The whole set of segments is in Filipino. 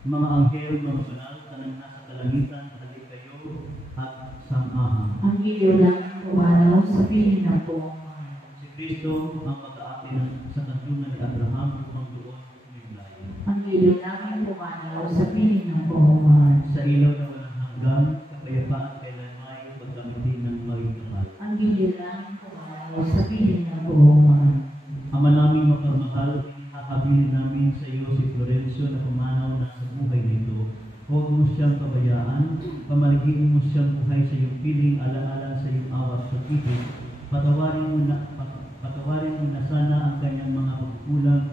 Mga anghel, mga banal, kanang nasa kalangitan, halik kayo at samahan. Ang iyo lang pumanaw sa piling ng buong. Si Kristo ang mag-aati sa kantunan ni Abraham upang doon sumiglay. Ang iyo lang pumanaw sa piling ng buong. Sa ilaw na walang hanggan, kapayapaan kailan may pagkamitin ng maging kapal. Ang iyo lang pumanaw sa piling ng buong. Ama naming mapagmahal, kakabilin namin sa iyo si Florencio na pumanaw na sa buhay nito. Huwag mo siyang pabayaan, pamaligiin mo siyang buhay sa iyong piling, alaala sa iyong awa at pag-ibig. Patawarin mo na sana ang kanyang mga pagkukulang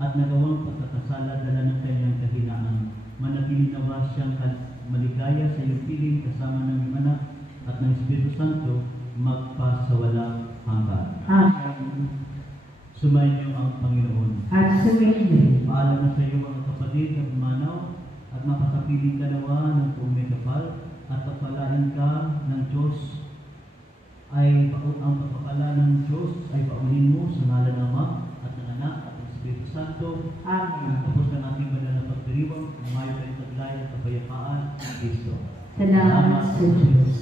at nagawang pagkakasala dala ng kanyang kahinaan. Manatili nawa siyang maligaya sa iyong piling kasama ng iyong anak at ng Espiritu Santo magpasawalang hanggan. Amen. Sumayin niyo ang Panginoon. At sumayin. Paalam na sa iyo mga kapatid na pumanaw at mapakapiling ka nawa ng buong may kapal at pagpalain ka ng Diyos ang pagpapala ng Diyos ay paunin mo sa ngalan ng Ama at ng Anak at ng Espiritu Santo. Amen. Tapos na natin banal na pagdiriwang, umayo kayo taglay at kapayapaan ng Kristo. Salamat sa Diyos.